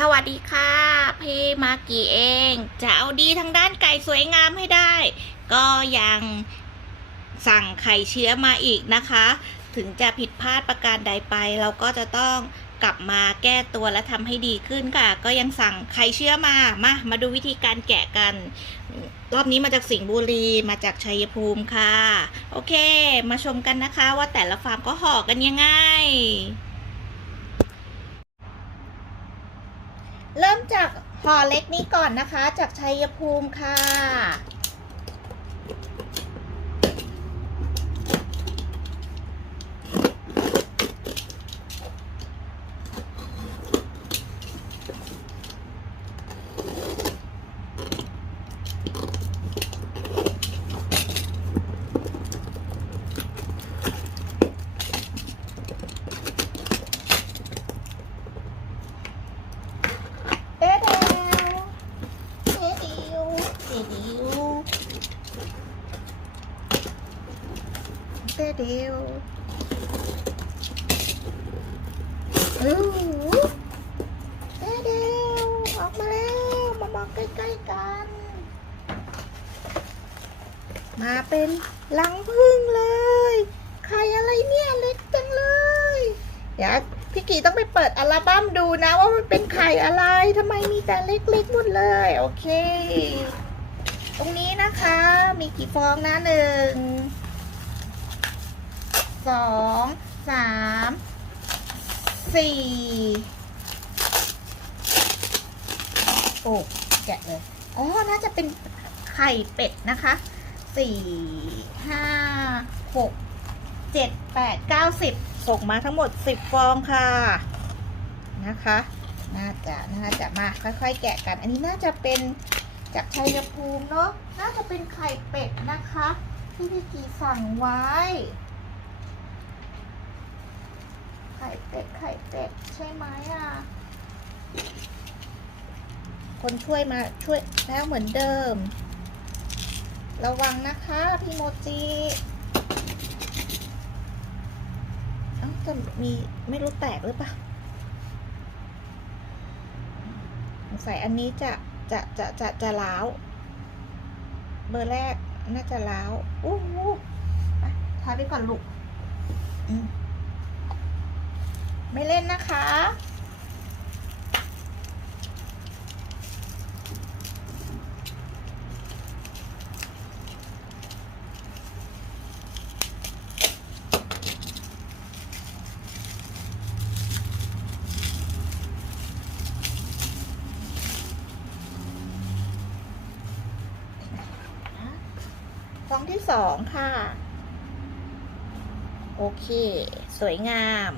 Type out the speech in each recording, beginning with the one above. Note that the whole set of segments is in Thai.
สวัสดีค่ะเพมากีเอง จะเอาดีทางด้านไก่สวยงามให้ได้ ก็ยังสั่งไข่เชื้อมาอีกนะคะ ถึงจะผิดพลาดประการใดไป เราก็จะต้องกลับมาแก้ตัวและทำให้ดีขึ้นค่ะ ก็ยังสั่งไข่เชื้อมา มา มาดูวิธีการแกะกัน รอบนี้มาจากสิงห์บุรีมาจากชัยภูมิค่ะ โอเค มาชมกันนะคะว่าแต่ละฟาร์มก็ห่อกันยังไง เริ่มจากห่อเล็กนี้ก่อนนะคะ จากชัยภูมิค่ะ เต๊ะเดวเต๊ะดิวเต๊ะดิวเต๊ะดิวอู้หูเต๊ะดิวออกมาแล้ว มามองใกล้ๆกัน มาเป็นลังพึ่งเลย ไข่อะไรเนี่ยเล็กจังเลย เดี๋ยวพี่ กีต้องไปเปิดอัลบั้มดูนะ ว่ามันเป็นไข่อะไรทำไมมีแต่เล็กๆหมดเลย โอเค ตรงนี้นะคะ มีกี่ฟองนะหนึ่งสองสามสี่โอ้แกะเลยอ๋อน่าจะเป็นไข่เป็ดนะคะสี่ห้าหก เจ็ดแปดเก้าสิบส่งมาทั้งหมดสิบฟองค่ะนะคะ น่าจะน่าจะมาค่อยๆ แกะกัน อันนี้น่าจะเป็นจากชัยภูมิเนาะน่าจะเป็นไข่เป็ดนะคะ ที่พี่กีสั่งไว้ ไข่เป็ดไข่เป็ดใช่ไหมอะคนช่วยมาช่วยแล้วเหมือนเดิม ระวังนะคะ พี่โมจิเอ้า จะมีไม่รู้แตกหรือเปล่าสงสัยอันนี้จะจะจะจะจะล้าวเบอร์แรกน่าจะล้าวอู้หูทาไปก่อนลูก ไม่เล่นนะคะ องที่สองค่ะ โอเค สวยงาม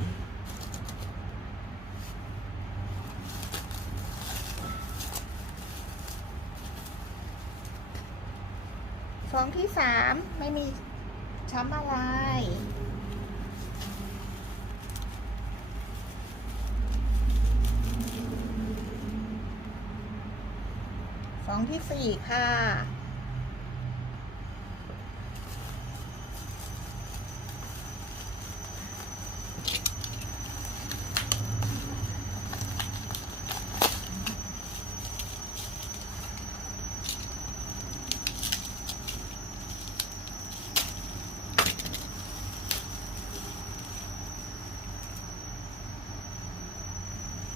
ฟองที่สามไม่มีช้ำอะไรฟองที่สี่ค่ะ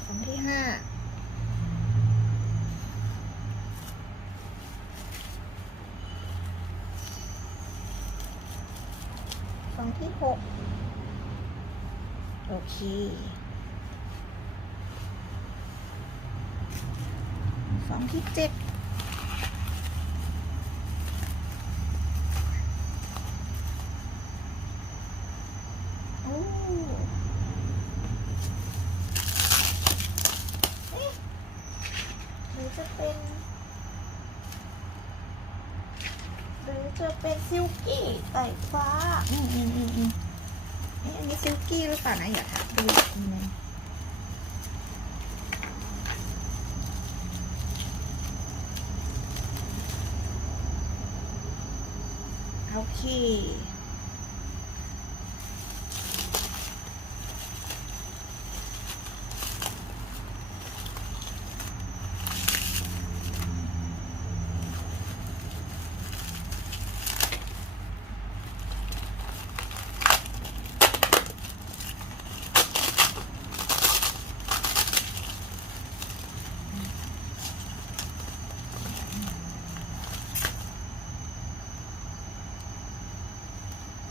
ฟองที่ห้า ฟองที่ หกโอเคฟองที่เจ็ดโอ้เอ๊ะหรือจะเป็น หรือ จะเป็นซิลกี้ไต่ฟ้า อืมอืมอืมอืมเอ๊ะอันนี้ซิลกี้หรือเปล่านะอย่าถามดูอีกทีนึงโอเค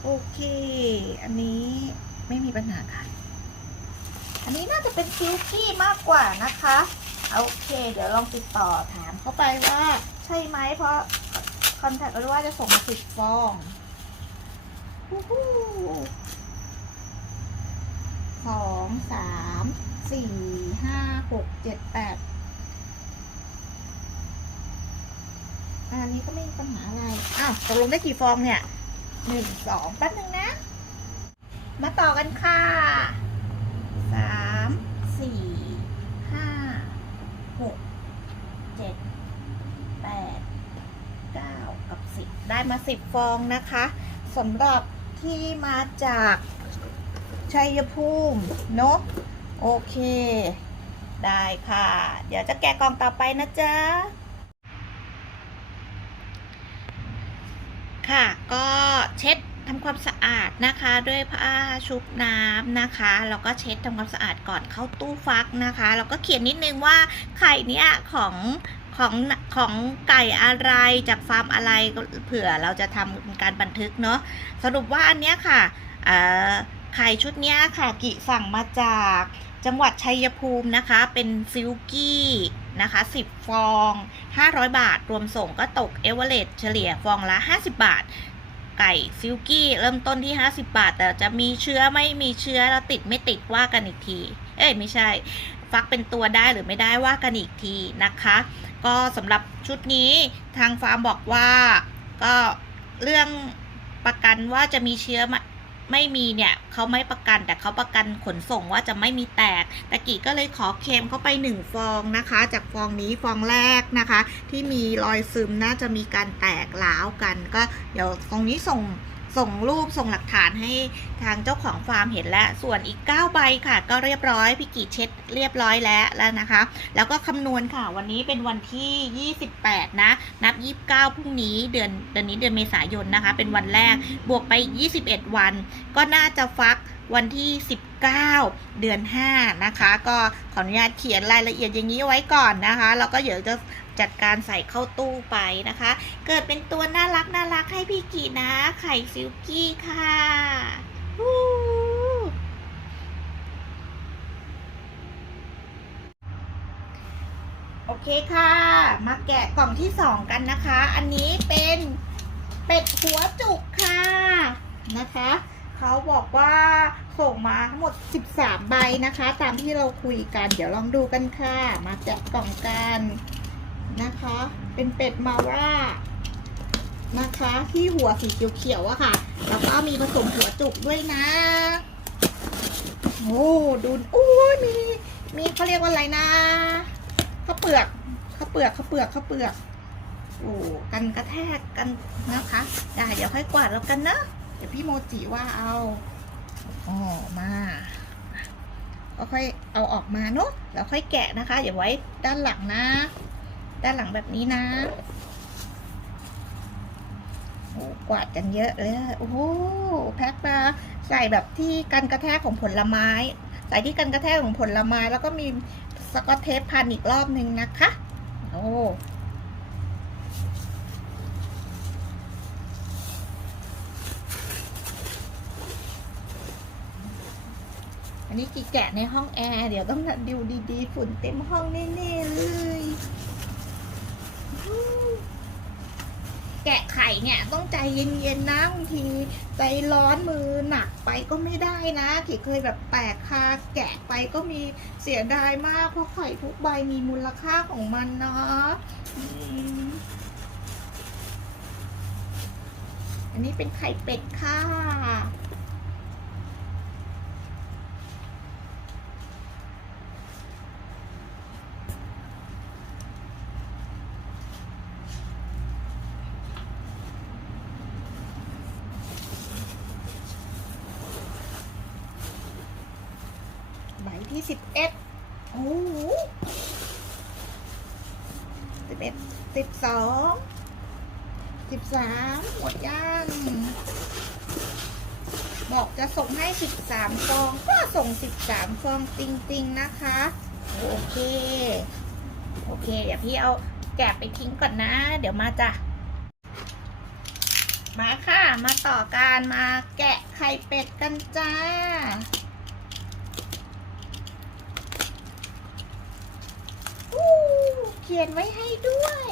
โอเค อันนี้ไม่มีปัญหาค่ะ อันนี้น่าจะเป็นซิลกี้มากกว่านะคะ โอเค เดี๋ยวลองติดต่อถามเขาไปว่า ใช่ไหมเพราะคอนแทคกันว่าจะส่งมาสิบฟองสองสามสี่ห้าหกเจ็ดแปดอันนี้ก็ไม่มีปัญหาอะไร อ้าวตกลงได้กี่ฟองเนี่ยหนึ่งสองแป๊บหนึ่งนะ นค่ะสามสี่ห้าหกเจ็ดแปดเก้ากับสิบได้มาสิบฟองนะคะสำหรับที่มาจากชัยภูมิเนอะโอเค ได้ค่ะ เดี๋ยวจะแกะกล่องต่อไปนะจ๊ะค่ะ ก็เช็ด ทำความสะอาดนะคะ ด้วยผ้าชุบน้ำนะคะแล้วก็เช็ดทำความสะอาดก่อนเข้าตู้ฟักนะคะแล้วก็เขียนนิดนึงว่าไข่เนี้ยของของของไก่อะไรจากฟาร์มอะไรเผื่อเราจะทำการบันทึกเนาะสรุปว่าอันเนี้ยค่ะไข่ชุดเนี้ยค่ะกิสั่งมาจากจังหวัดชัยภูมินะคะ เป็นซิลกี้นะคะ 10 ฟอง 500 บาท รวมส่งก็ตกเอเวอเรสเฉลี่ยฟองละ 50 บาท ไก่ซิลกี้เริ่มต้นที่ 50 บาท แต่จะมีเชื้อไม่มีเชื้อแล้วติดไม่ติดว่ากันอีกที เอ้ยไม่ใช่ ฟักเป็นตัวได้หรือไม่ได้ว่ากันอีกทีนะคะ ก็สำหรับชุดนี้ทางฟาร์มบอกว่าก็เรื่องประกันว่าจะมีเชื้อ ไม่มีเนี่ยเขาไม่ประกันแต่เขาประกันขนส่งว่าจะไม่มีแตกตะกี้ก็เลยขอเคมเข้าไปหนึ่งฟองนะคะ จากฟองนี้ฟองแรกนะคะ ที่มีรอยซึมน่าจะมีการแตกหลาวกัน ก็เดี๋ยวตรงนี้ส่ง ส่งรูปส่งหลักฐานให้ทางเจ้าของฟาร์มเห็นแล้ว ส่วนอีก 9 ใบค่ะ ก็เรียบร้อยพี่กีเช็ดเรียบร้อยแล้วแล้วนะคะ แล้วก็คำนวณค่ะ วันนี้เป็นวันที่ 28 นะ นับ 29พรุ่งนี้เดือนเดือนนี้เดือนเมษายนนะคะ เป็นวันแรกบวกไปอีก21 วัน ก็น่าจะฟักวันที่ 19 เดือน 5 นะคะ ก็ขออนุญาตเขียนรายละเอียดอย่างนี้ไว้ก่อนนะคะ แล้วก็เดี๋ยวจะ จัดการใส่เข้าตู้ไปนะคะ เกิดเป็นตัวน่ารักน่ารักให้พี่กีนะ ไข่ซิลกี้ค่ะโอเคค่ะ มาแกะกล่องที่สองกันนะคะ อันนี้เป็นเป็ดหัวจุกค่ะนะคะเขาบอกว่าส่งมาทั้งหมด 13 ใบนะคะ ตามที่เราคุยกัน เดี๋ยวลองดูกันค่ะ มาแกะกล่องกัน นะคะ เป็นเป็ดมาว่านะคะ ที่หัวสีเขียวๆอะค่ะ แล้วก็มีผสมหัวจุกด้วยนะโอ้ดูโอ้ยมีมีเขาเรียกว่าอะไรนะข้าวเปลือกข้าวเปลือกข้าวเปลือกข้าวเปลือกโอ้กันกระแทกกันนะคะได้เดี๋ยวค่อยกวาดแล้วกันนะเดี๋ยวพี่โมจิว่าเอาอ๋อมาก็ค่อยเอาออกมาเนาะแล้วค่อยแกะนะคะอย่าไว้ด้านหลังนะ ด้านหลังแบบนี้นะโอ้กวาดกันเยอะเลยโอ้โหแพ็คมาใส่แบบที่กันกระแทกของผลไม้ ใส่ที่กันกระแทกของผลไม้ แล้วก็มีสกอตเทปพันอีกรอบหนึ่งนะคะโอ้อันนี้กีแกะในห้องแอร์ เดี๋ยวต้องดูดีๆ ฝุ่นเต็มห้องแน่ๆเลย แกะไข่เนี่ยต้องใจเย็นๆนะบางทีใจร้อนมือหนักไปก็ไม่ได้นะที่เคยแบบแตกคาแกะไปก็มีเสียดายมากเพราะไข่ทุกใบมีมูลค่าของมันเนาะอันนี้เป็นไข่เป็ดค่ะ ใบที่สิบเอ็ดโอ้โหสิบเอ็ดสิบสองสิบสามหมดย่างบอกจะส่งให้สิบสามฟอง ก็ส่งสิบสามฟองจริง ๆ นะคะ โอเค โอเค เดี๋ยวพี่เอาแกะไปทิ้งก่อนนะ เดี๋ยวมาจ้ะมาค่ะ มาต่อการมาแกะไข่เป็ดกันจ้า เขียนไว้ให้ด้วย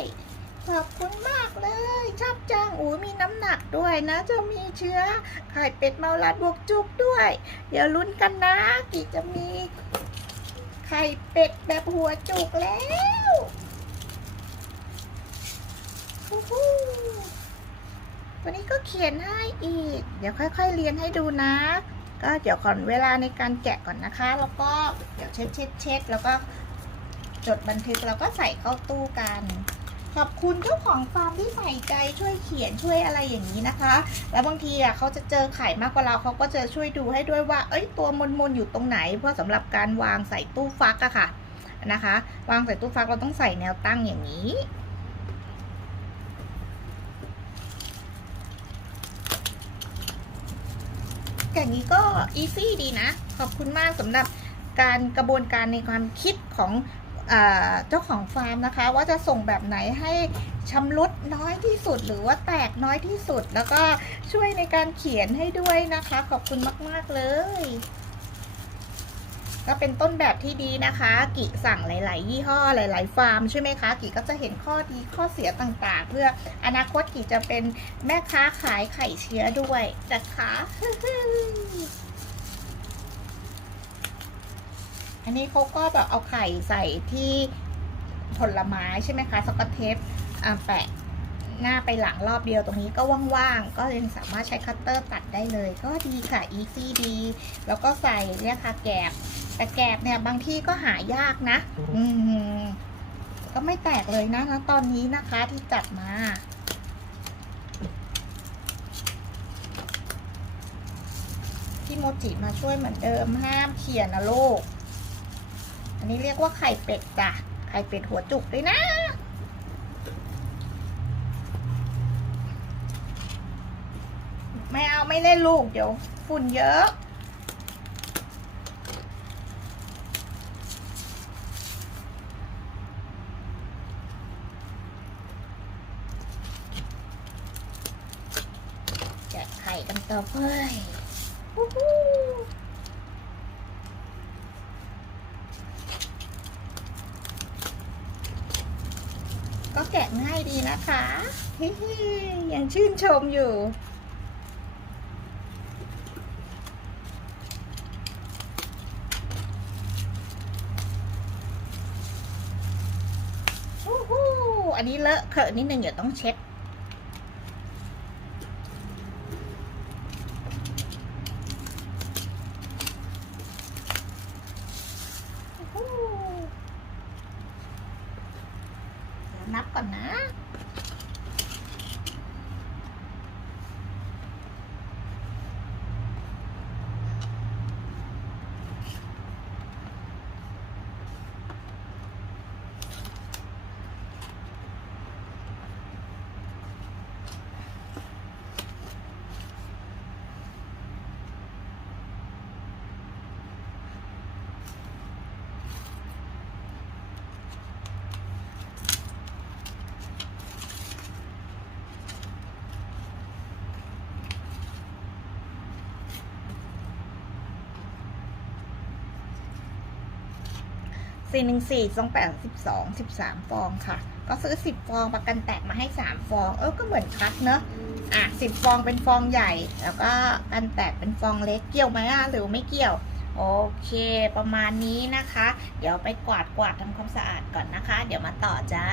ขอบคุณมากเลย ชอบจังอูมีน้ำหนักด้วยนะ จะมีเชื้อไข่เป็ดเมาลัดบวกจุกด้วย เดี๋ยวลุ้นกันนะ กี่จะมี ไข่เป็ดแบบหัวจุกแล้ววันนี้ก็เขียนให้อีก เดี๋ยวค่อย ๆ เรียนให้ดูนะ ก็เดี๋ยวขอเวลาในการแกะก่อนนะคะ แล้วก็เดี๋ยวเช็ดเช็ดเช็ดแล้วก็ จดบันทึกแล้วก็ใส่เข้าตู้กัน ขอบคุณเจ้าของฟาร์มที่ใส่ใจช่วยเขียนช่วยอะไรอย่างนี้นะคะ แล้วบางทีอะเขาจะเจอไข่มากกว่าเราเขาก็จะช่วยดูให้ด้วยว่า เอ้ยตัวมนมนอยู่ตรงไหน เพื่อสำหรับการวางใส่ตู้ฟักอะค่ะนะคะ วางใส่ตู้ฟักเราต้องใส่แนวตั้งอย่างนี้อย่างนี้ก็อีซี่ดีนะ ขอบคุณมากสำหรับการกระบวนการในความคิดของ เจ้าของฟาร์มนะคะ ว่าจะส่งแบบไหนให้ชำรุดน้อยที่สุด หรือว่าแตกน้อยที่สุด แล้วก็ช่วยในการเขียนให้ด้วยนะคะ ขอบคุณมาก ๆ เลย ก็เป็นต้นแบบที่ดีนะคะ กิสั่งหลาย ๆ ยี่ห้อหลาย ๆ ฟาร์มใช่ไหมคะ กิก็จะเห็นข้อดีข้อเสียต่างๆ เพื่ออนาคตกิจะเป็นแม่ค้าขายไข่เชื้อด้วยนะคะ อันนี้เขาก็แบบเอาไข่ใส่ที่ผลไม้ใช่ไหมคะสกอตเทปแปะหน้าไปหลังรอบเดียวตรงนี้ก็ว่างๆ ก็ยังสามารถใช้คัตเตอร์ตัดได้เลย ก็ดีค่ะ อีซี่ดี แล้วก็ใส่เนี่ยค่ะแกบ แต่แกบเนี่ยบางที่ก็หายากนะ อืมก็ไม่แตกเลยนะนะตอนนี้นะคะที่จัดมาพี่โมจิมาช่วยเหมือนเดิมห้ามเขียนนะลูก อันนี้เรียกว่าไข่เป็ดจ้ะ ไข่เป็ดหัวจุกด้วยนะ ไม่เอาไม่เล่นลูกเดี๋ยว ฝุ่นเยอะแกะไข่กันต่อเพื่อยวู้ฮู้ก็ แกะง่ายดีนะคะยังชื่นชมอยู่ อันนี้เลอะเขอะนิดนึงเดี๋ยวต้องเช็ด เดี๋ยวนับ ก่อนนะ สี่หนึ่งสี่สองแปดสิบสองสิบสามฟองค่ะ ก็ซื้อสิบฟองประกันแตกมาให้สามฟอง เออก็เหมือนคัดเนอะอะสิบฟองเป็นฟองใหญ่ แล้วก็กันแตกเป็นฟองเล็กเกี่ยวไหมอะหรือไม่เกี่ยว โอเคประมาณนี้นะคะ เดี๋ยวไปกวาดกวาดทำความสะอาดก่อนนะคะ เดี๋ยวมาต่อจ้า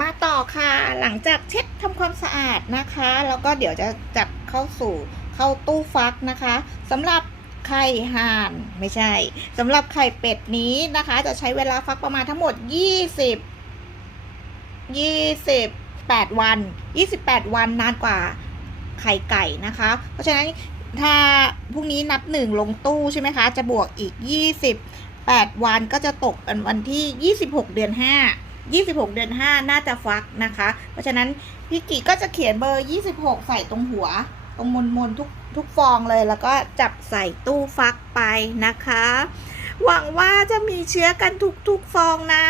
มาต่อค่ะ หลังจากเช็ดทำความสะอาดนะคะ แล้วก็เดี๋ยวจะจัดเข้าสู่เข้าตู้ฟักนะคะสำหรับ ไข่ห่านไม่ใช่สำหรับไข่เป็ดนี้นะคะ จะใช้เวลาฟักประมาณทั้งหมด 20 28 วัน 28 วันนานกว่าไข่ไก่นะคะ เพราะฉะนั้นถ้าพรุ่งนี้นับหนึ่งลงตู้ใช่ไหมคะ จะบวกอีก 28 วันก็จะตกเป็นวันที่ 26 เดือน 5 26 เดือน 5 น่าจะฟักนะคะ เพราะฉะนั้นพี่กิก็จะเขียนเบอร์ 26 ใส่ตรงหัว ตรงมนมนทุก ทุกฟองเลยแล้วก็จับใส่ตู้ฟักไปนะคะ หวังว่าจะมีเชื้อกันทุกๆฟองนะ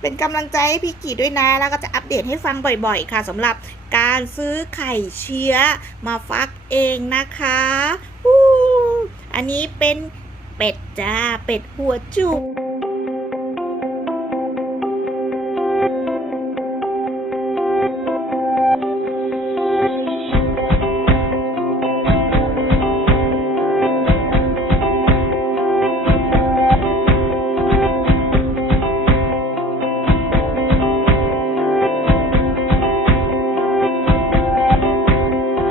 เป็นกำลังใจให้พี่กีด้วยนะ แล้วก็จะอัปเดตให้ฟังบ่อยๆ ค่ะสำหรับการซื้อไข่เชื้อมาฟักเองนะคะอันนี้เป็นเป็ดจ้า เป็ดหัวจุก